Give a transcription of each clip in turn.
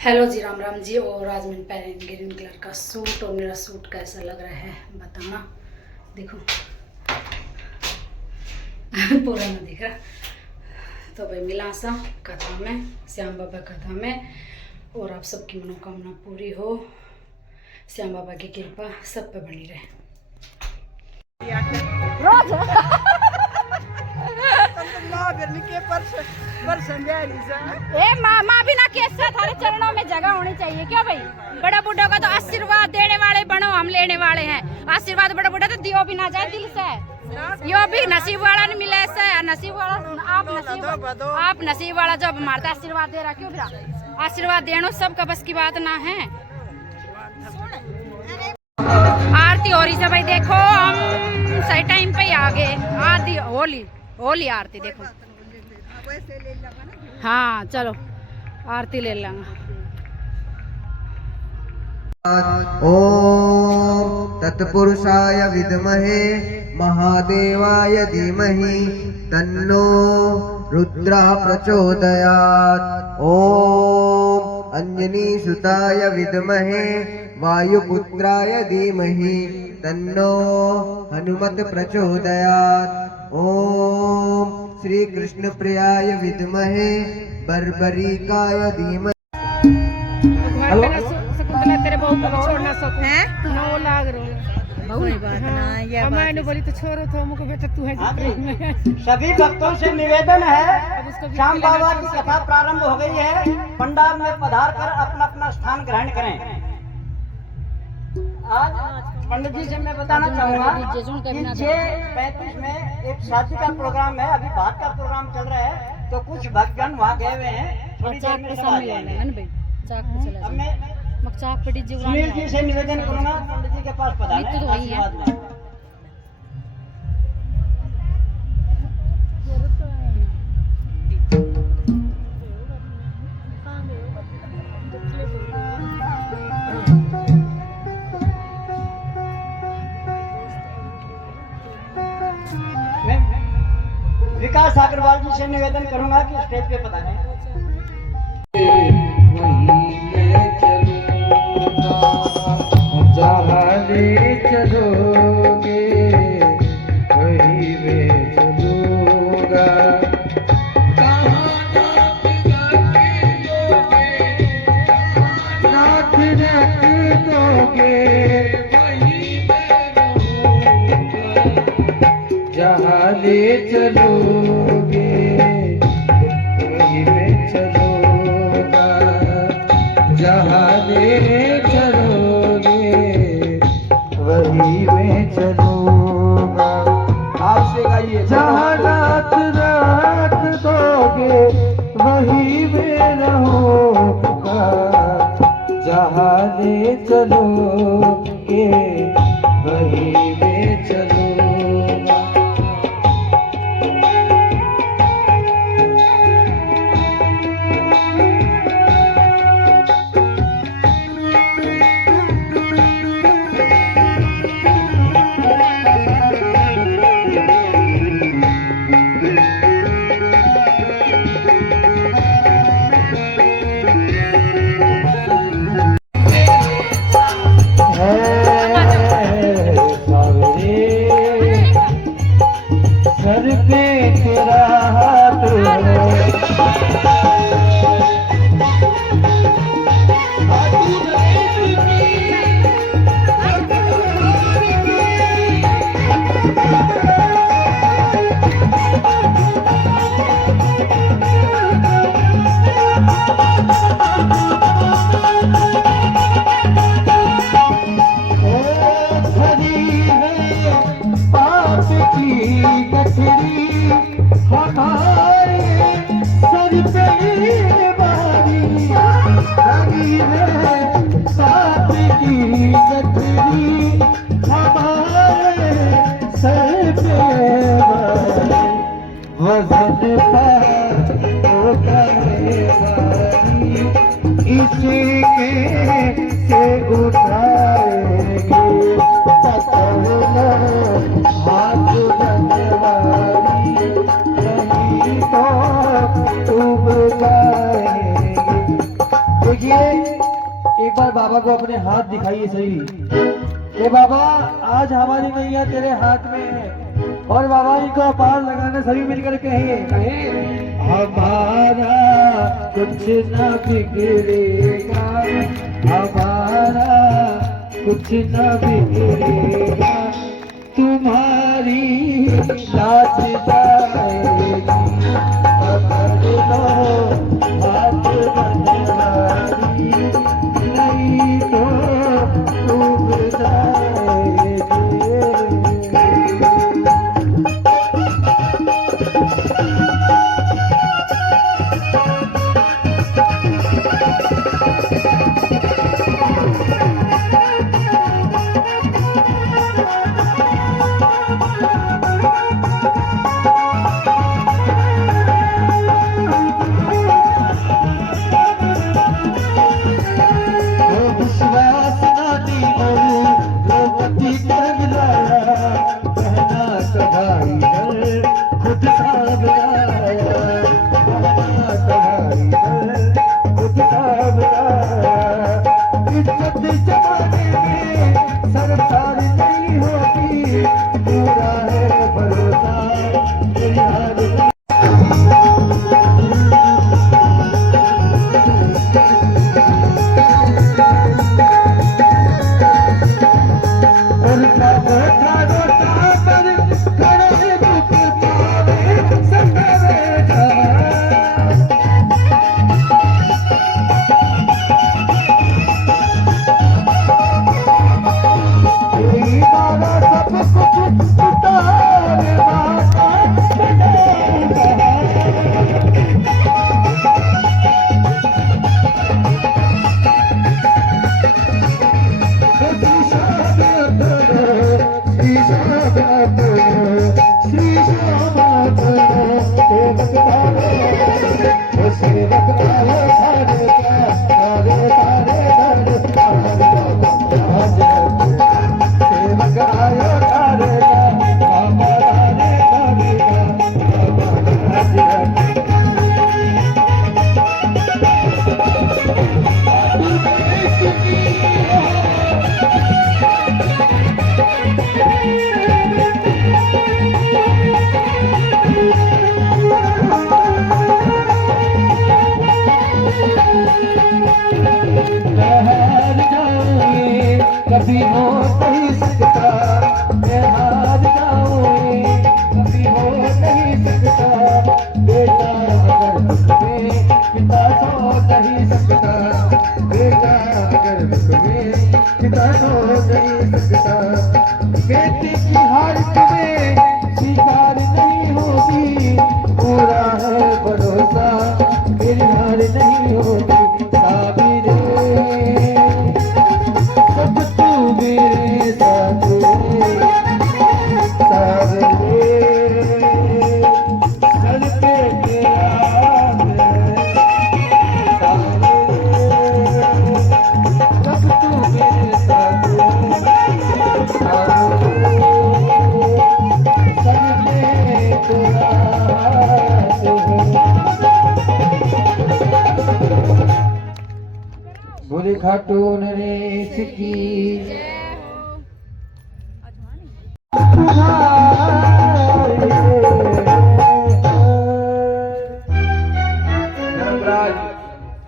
Hello जी, राम राम जी। और आज मैंने पहने ग्रीन कलर का सूट, और मेरा सूट कैसा लग रहा है बताना। देखो पूरा ना दिख रहा। तो भाई मिला सा कथा में, श्याम बाबा कथा में, और आप सबकी मनोकामना पूरी हो। श्याम बाबा की कृपा सब पे बनी रहे। माँ बिना केस से थारे चरणों में जगह होनी चाहिए। क्यों भाई, बड़ा बूढ़ा का तो आशीर्वाद देने वाले बनो, हम लेने वाले हैं आशीर्वाद। बड़ा बूढ़ा तो दियो भी ना जाए दिल से, यो भी नसीब वाला नहीं मिले से। नसीब वाला आप नसीब वाला जब मारता आशीर्वाद दे रहा। क्यों फिर आशीर्वाद देना सबका बस की बात ना है। आरती हो रही से भाई, देखो हम सही टाइम पे ही आ गए। आरती होली आरती देखो। हाँ चलो आरती ले लेंगे। ओम तत्पुरुषाय विद्महे महादेवाय धीमहि तन्नो रुद्रः प्रचोदयात्। ओम अंजनी सुताय विद्महे वायुपुत्राय धीमहि तन्नो हनुमत प्रचोदयात्। ओम श्री कृष्ण प्रियाय विद्महे बर्बरीकाय धीमहि। तेरे बहू को छोड़ना सकूं है ना, वो लाग रहा कोई बात ना। ये मैंने बोली तो छोड़ो तो हमको बेटा तू है। सभी भक्तों से निवेदन है, श्याम बाबा की कथा प्रारंभ हो गई है। पंडाल में पधार कर अपना अपना स्थान ग्रहण करें। आज पंडित जी से मैं बताना चाहूँगा कि ये 35 में एक शादी का प्रोग्राम है, अभी बात का प्रोग्राम चल रहा है, तो कुछ भक्तजन वहाँ गए हुए हैं। थोड़ी देर में सब आ जाएंगे। अब मैं सुनील जी से निवेदन करूँगा पंडित जी के पास पधारें, आशीर्वाद लें। विकास अग्रवाल जी से निवेदन करूंगा कि स्टेज पे पधारें। जहाँ ले चलोगे वहीं मैं चलूँगा। नाथ रख दोगे वहीं मैं रहूँगा। जहाँ ले चलोगे वहीं मैं चलूँगा। जहाँ ले चलोगे वहीं मैं चलूँगा। आपसे गाइए। जहाँ नाथ रख दोगे वहीं मैं रहूँगा। जहाँ ले चलोगे वहीं मैं चलूँगा। सर पे तेरा हाथ इसी से उठाएंगे हाथ बनवारी नहीं तो डूब जाएंगे। देखिए एक बार बाबा को अपने हाथ दिखाइए सही कि बाबा आज हमारी मैया तेरे हाथ में है। और बाबा जी को पार लगाना सभी मिलकर कहिए हमारा कुछ न बिगड़ेगा, हमारा कुछ न बिगड़ेगा, तुम्हारी लाज जाएगी, पकड़ लो हाथ बनवारी, नहीं तो डूब जाएगी। कभी हो नहीं सकता, मैं हार जाऊं, कभी हो नहीं सकता, बेटा अगर तुम्हें पिता हो नहीं सकता, बेटा अगर तुम्हें पिता हो नहीं सकता, बेटे की हार तुम्हें स्वीकार नहीं होगी, पूरा है भरोसा मेरी हार नहीं होगी। भोले खाटू नरेश की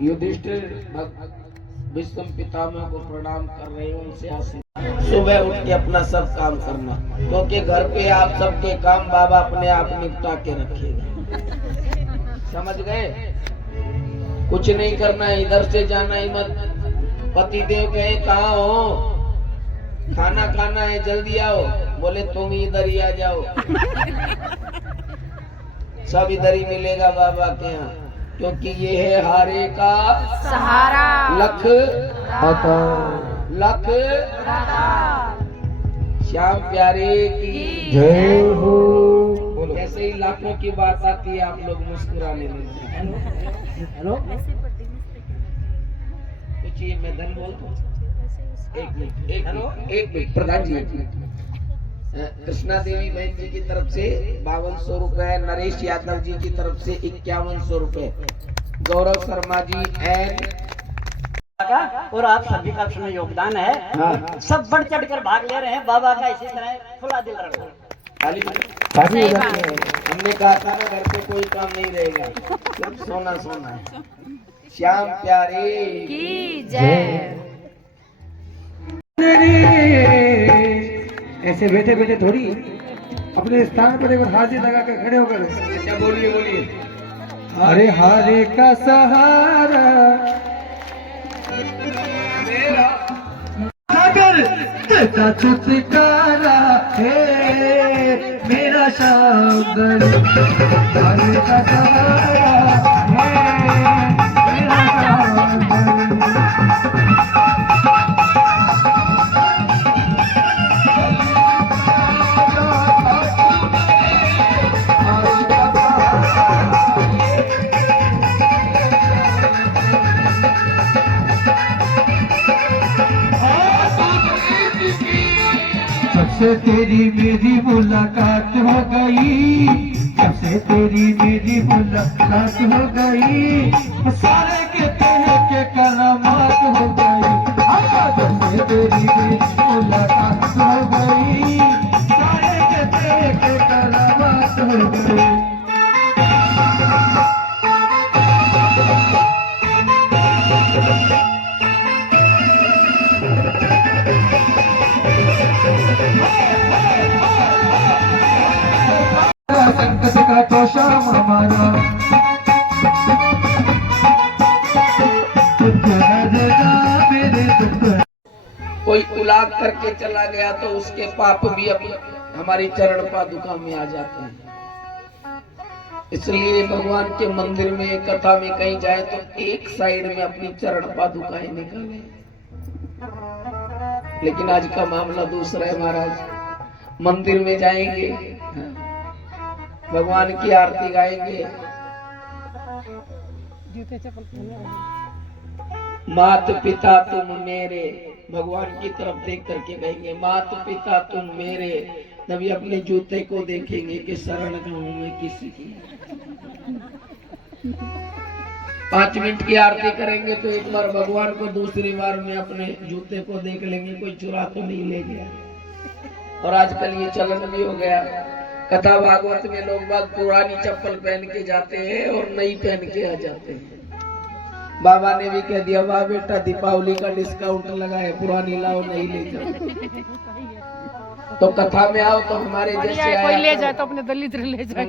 युधिष्ठिर विश्व पितामह को प्रणाम कर रहे हैं, उनसे आशीर्वाद। सुबह उठ के अपना सब काम करना, क्योंकि घर पे आप सबके काम बाबा अपने आप निपटा के रखेगा। समझ गए? कुछ नहीं करना है, इधर से जाना ही मत। पति देव कहे कहाँ हो, खाना खाना है जल्दी आओ, बोले तुम इधर ही आ जाओ। सब इधर ही मिलेगा बाबा के यहाँ, क्योंकि ये है हारे का सहारा, लख लख श्याम प्यारे की जय हो। ऐसे ही लाखों की बात आती है, आप लोग मुस्कुराने लगते हैं। हेलो पूछिए, मैं धन बोलता हूँ। एक मिनट प्रधान जी, कृष्णा देवी बहन जी की तरफ से 5200 रुपए, नरेश यादव जी की तरफ से 5100 रुपए, गौरव शर्मा जी एंड का और आप सभी का उसमें योगदान है। हाँ। सब बढ़ चढ़ कर भाग ले रहे हैं। बाबा का इसी तरह खुला दिल रखो। खाली शादी हो जाती है। हमने कहा था ना घर पे कोई काम नहीं रहेगा, सिर्फ सोना सोना है। श्याम प्यारे की जय। ऐसे बैठे बैठे थोड़ी अपने स्थान पर एक बार हाजिर लगा कर खड़े होकर अच्छा बोलिए बोलिए। अरे हारे का सहारा सागर तेरा छुटकारा है मेरा सागर, हारे का सहारा है मेरा सागर। जब से तेरी मेरी मुलाकात हो गई, जब से तेरी मेरी मुलाकात हो गई, सारे कहते हैं कि करामात हो गई। जब से तेरी मेरी मुलाकात हो गई, सारे कहते हैं कि करामात हो गई। संकट का तो शाम हमारा मेरे दुख। कोई उलाद करके चला गया तो उसके पाप भी हमारी चरण पादुका में आ जाते हैं। इसलिए भगवान के मंदिर में कथा में कहीं जाए तो एक साइड में अपनी चरण पादुकाएं निकालें। लेकिन आज का मामला दूसरा है महाराज। मंदिर में जाएंगे, भगवान की आरती गाएंगे, मात पिता तुम मेरे, भगवान की तरफ देख करके कहेंगे मात पिता तुम मेरे, तभी अपने जूते को देखेंगे कि शरण गाँव में किसी की। 5 मिनट की आरती करेंगे तो एक बार भगवान को, दूसरी बार में अपने जूते को देख लेंगे कोई चुरा तो नहीं ले गया। और आजकल ये चलन भी हो गया, कथा भागवत में लोग बाग पुरानी चप्पल पहन के जाते हैं और नई पहन के आ जाते हैं। बाबा ने भी कह दिया वाह बेटा दीपावली का डिस्काउंट लगा है, पुरानी लाओ नहीं ले जाओ। तो कथा में आओ तो हमारे जैसे कोई ले जाए तो अपने दलित ले जाए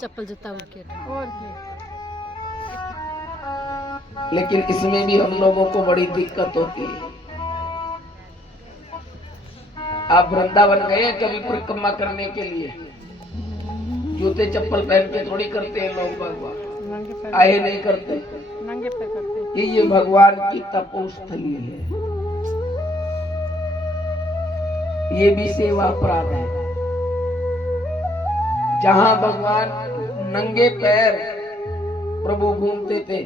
चप्पल जूता उनके। लेकिन इसमें भी हम लोगों को बड़ी दिक्कत होती है। आप वृंदावन गए कभी परिक्रमा करने के लिए? जूते चप्पल पहन के थोड़ी करते हैं लोग, भगवान आए नहीं करते, ये भगवान की तपोस्थली है, ये भी सेवा अपराध है। जहां भगवान नंगे पैर प्रभु घूमते थे,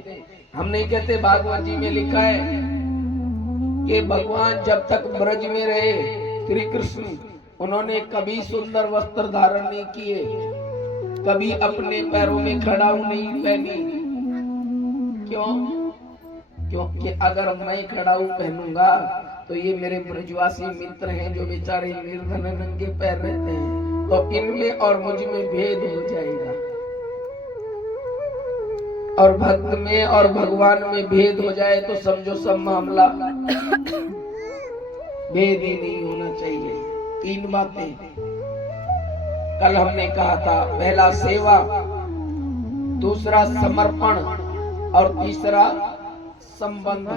हम नहीं कहते, भागवत जी में लिखा है कि भगवान जब तक ब्रज में रहे श्री कृष्ण, उन्होंने कभी सुंदर वस्त्र धारण नहीं किए, कभी अपने पैरों में खड़ाऊ नहीं पहनी। क्यों? क्योंकि अगर मैं खड़ाऊ पहनूंगा तो ये मेरे ब्रजवासी मित्र हैं जो बेचारे निर्धन नंगे पैर रहते हैं, तो इनमें और मुझ में भेद हो जाएगा। और भक्त में और भगवान में भेद हो जाए तो समझो सब मामला भेद ही नहीं होना चाहिए। 3 बातें कल हमने कहा था, पहला सेवा, दूसरा समर्पण और तीसरा संबंध।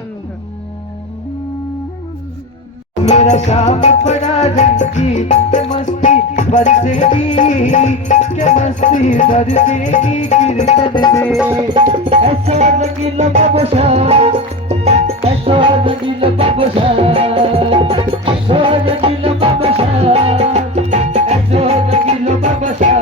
मेरा शाम पड़ा रंगी के मस्ती बरसेगी, के मस्ती बरसेगी कीर्तन में। ऐसा रंगीला बबसा, ऐसा रंगीला बबसा, ऐसा रंगीला बबसा, ऐसा रंगीला बबसा।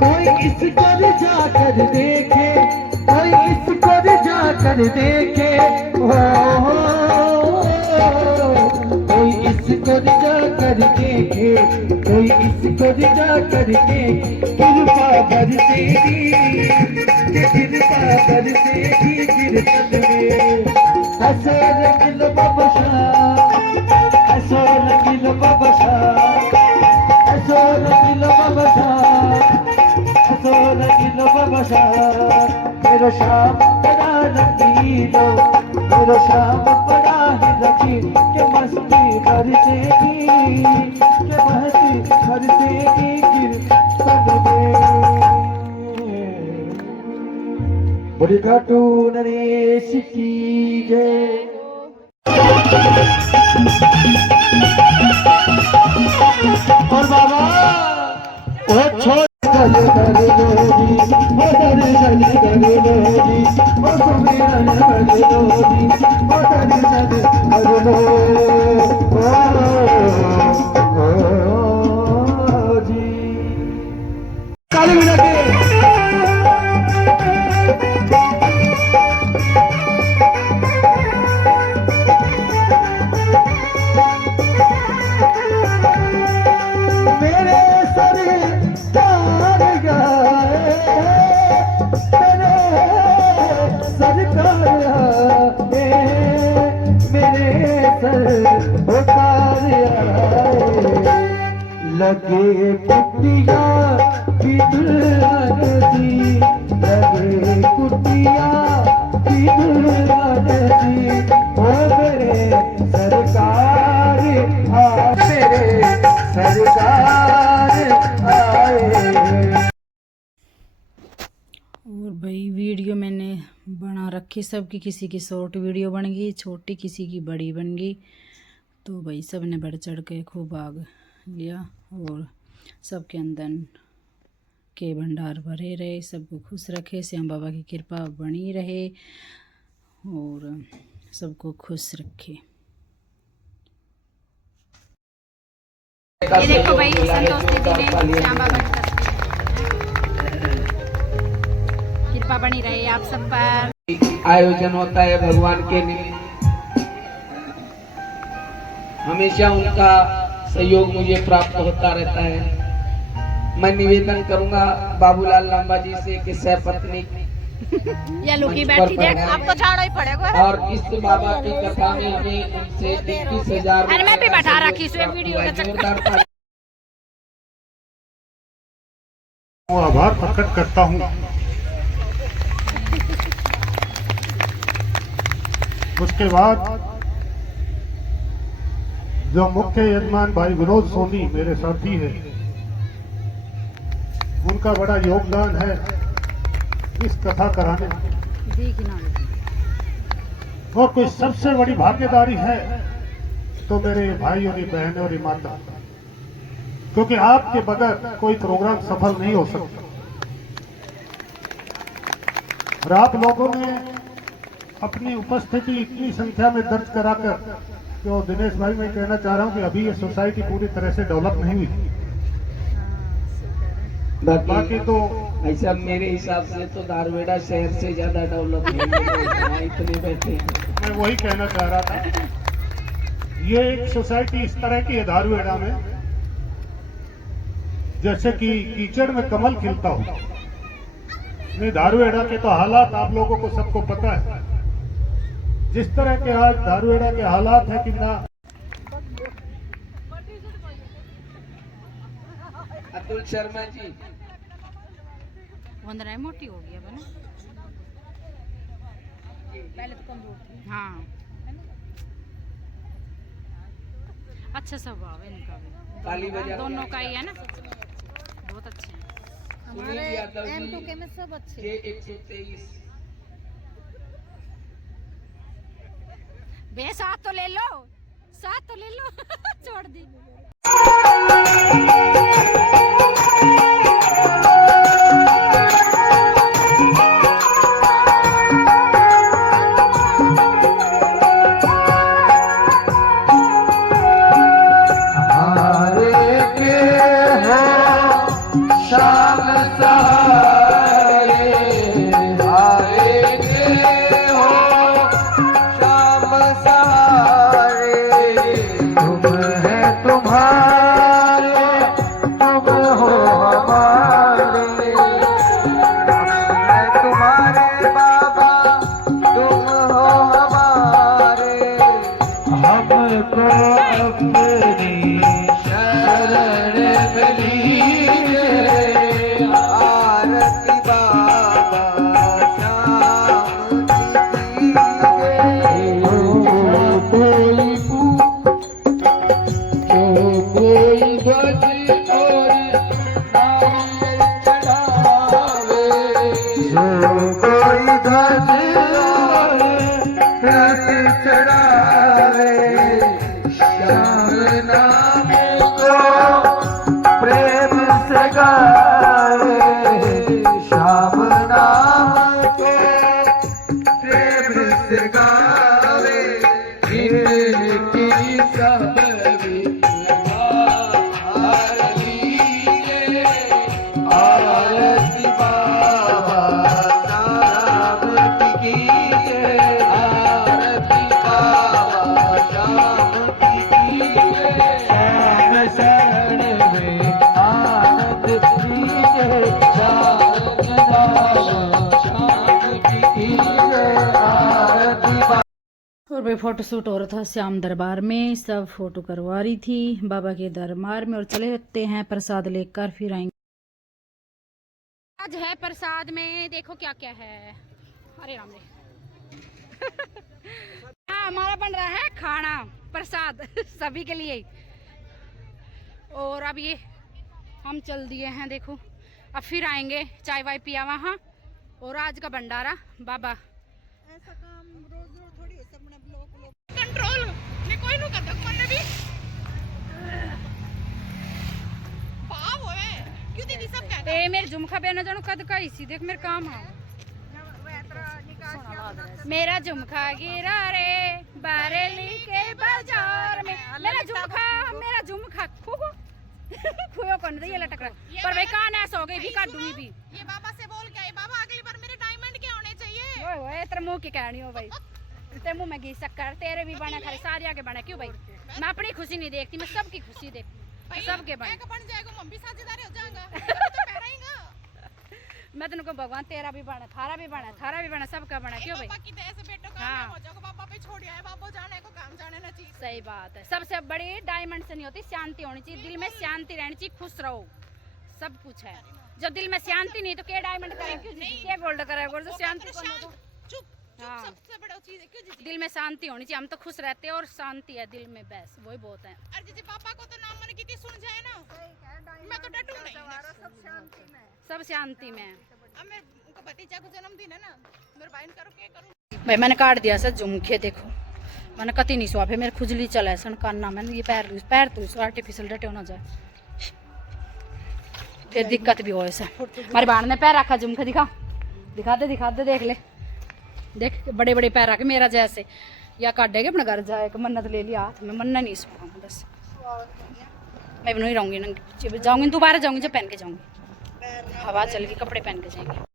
कोई इसको जाकर देखे, कोई इसको जाकर देखे, कोई इसको जाकर देखे, कोई इसको जाकर देखे, कृपा बरसेगी, कृपा बरसेगी गिरतन में, हंसो लगिल बबशा, हंसो लगिल बबशा, हंसो लगिल बबशा, हंसो लगिल बबशा, मेरो शाम बड़ा रंगीलो, मेरो शाम बड़ा ही रंगीन, के मस्ती बरसेगी, के मस्ती बरसेगी गिरतन में। बड़ी घाटू नरेश की जय। और बाबा ओ छोड़ चल कर लोगी, ओ दर्शन कर लोगी, ओ सुमिरन कर लोगी, ओ दर्शन कर लो जी। काली मिला के लगे कुटिया की दुल्हन, लगे कुटिया की दुल्हन, ओ मेरे सरकार आ, मेरे सरकार आए। और भाई वीडियो मैंने बना रखी सबकी, किसी की शॉर्ट वीडियो बन गई छोटी, किसी की बड़ी बन गई। तो भाई सब ने बढ़ चढ़ के खूब भाग लिया और सबके अंदर के भंडार भरे रहे, सबको खुश रखे, श्याम बाबा की कृपा बनी रहे और सबको खुश रखे। ये देखो भाई संतोष दीदी ने श्याम बाबा की तस्वीर, कृपा बनी रहे आप सब पर। आयोजन होता है भगवान के लिए, हमेशा उनका सहयोग मुझे प्राप्त होता रहता है। मैं निवेदन करूंगा बाबूलाल लांबा जी से कि सहपत्नी ये लुकी बैठी देख, आपको झाड़ो ही पड़ेगा। और इस बाबा की कथा में हमें उनसे 21,000 अरे मैं भी बैठा रखी इस वीडियो का चक्कर। आभार प्रकट करता हूँ। उसके बाद जो मुख्य यजमान भाई विनोद सोनी मेरे साथी है, उनका बड़ा योगदान है इस कथा कराने में। और कोई सबसे बड़ी भागीदारी है तो मेरे भाई और बहन और माता, क्योंकि आपके बगैर कोई प्रोग्राम सफल नहीं हो सकता। और आप लोगों ने अपनी उपस्थिति इतनी संख्या में दर्ज कराकर, तो दिनेश भाई मैं कहना चाह रहा हूं कि अभी ये सोसाइटी पूरी तरह से डेवलप नहीं हुई। बाकी तो ऐसा मेरे हिसाब से तो दारवेड़ा शहर से ज्यादा डेवलप नहीं है, इतने बैठे। मैं वही कहना चाह रहा था, ये एक सोसाइटी इस तरह की है दारवेड़ा में, जैसे कि कीचड़ में कमल खिलता हो। नहीं, दारवेड़ा के तो हालात आप लोगों को सबको पता है, जिस तरह के आज दारवेड़ा के हालात है कि ना। अतुल शर्मा जी, वंदना मोटी हो गई है ना, पहले तो कमजोर थी। हाँ अच्छा स्वभाव है इनका भी, ताली बजा दोनों का ही है ना, बहुत अच्छे हैं। हमारे M2 के में सब अच्छे हैं। 123 बे साथ तो ले लो, साथ तो ले लो छोड़ दी। को अपनी शरण में लीजिए। आरती बाबा श्याम की कीजिए। कोई गज और नारियल चढ़ावे, जो कोई गज और नारियल चढ़ावे, श्याम नाम को प्रेम से गावे, श्याम नाम को प्रेम से गावे, इनकी सब आरती बाबा श्याम की कीजिए। आरती बाबा श्याम की कीजिए। श्याम शरण में आनंद लीजिए। श्याम की कीजिए। आरती और भाई फोटो शूट हो रहा था श्याम दरबार में, सब फोटो करवा रही थी बाबा के दरबार में। और चले जाते हैं प्रसाद लेकर, फिर आएंगे। आज है प्रसाद में, देखो क्या क्या है। अरे राम रे हाँ, हमारा बन रहा है खाना प्रसाद सभी के लिए। और अब ये हम चल दिए हैं, देखो अब फिर आएंगे, चाय वाय पिया वहाँ। और आज का भंडारा बाबा ऐसा काम रोज रोज थोड़ी हो सकता है। ब्लॉक कंट्रोल ने कोई नु कर दो कोने भी भाव होए क्यों दीदी सब कहता ए मेरे झुमका बेना जानो कद का इसी देख मेरे काम है। मेरा झुमका गिरा रे बरेली के बाजार में, मेरा झुमका खुयो कौन दे ये लटक रहा। पर भाई कान ऐसा हो गई भी काट दूंगी भी। ये बाबा से बोल के आई, बाबा अगली बार मेरे डायमंड के होने चाहिए। ओए ओए तेरे मुंह की कहनी हो भाई, तेरे मुंह में घी शक्कर, तेरे भी बना खाली सारिया के बना। क्यों भाई, मैं अपनी खुशी नहीं देखती, मैं सबकी खुशी देखती हूँ, सबके बने। बन जाएगा मम्मी साझेदारी हो जाएगा तो पहराएगा। मैं तेन को भगवान तेरा भी बना, थारा भी बना, थारा भी बना, सबका बना। क्यों भाई, बाबा की दया से बेटो का हाँ। हो जाएगा। बाबा पे छोड़ आए, बाबा जाने को काम जाने ना चाहिए। सही बात है। सबसे बड़ी डायमंड से नहीं होती, शांति होनी चाहिए। दिल में शांति रहनी चाहिए, खुश रहो, सब कुछ है। जब दिल में शांति नहीं तो क्या डायमंड करें, क्या गोल्ड करें, गोल्ड शांति चुप हाँ। सबसे बड़ा चीज है क्यों जी। दिल में शांति होनी चाहिए। हम तो खुश रहते हैं और शांति है दिल में, बस वही बहुत है। अरे जी पापा को तो नाम मन की सुन जाए ना, मैं तो डटू नहीं। सब शांति में। अब मेरे उनका भतीजा को जन्मदिन है ना, मेरे भाई ने करो क्या करूं। भाई मैंने काट दिया सर झुमके, देखो मैंने कति नहीं सुहा, फिर मेरे खुजली चला है सन कानना। मैंने ये पैर तो आर्टिफिशियल डटे होना जाए, फिर दिक्कत भी हो ऐसा। हमारी बहन ने पैर रखा झुमके, दिखा दे देख ले, देख बड़े बड़े पैर रखे मेरा जैसे। या काटेगे अपना घर जाए, मन्नत ले लिया हाथ में, मन्ना नहीं सुहा बस। मैं भी नहीं रहूँगी, जाऊँगी दोबारा जाऊँगी जब पहन के जाऊँगी, हवा चल गई कपड़े पहन के जाएंगे।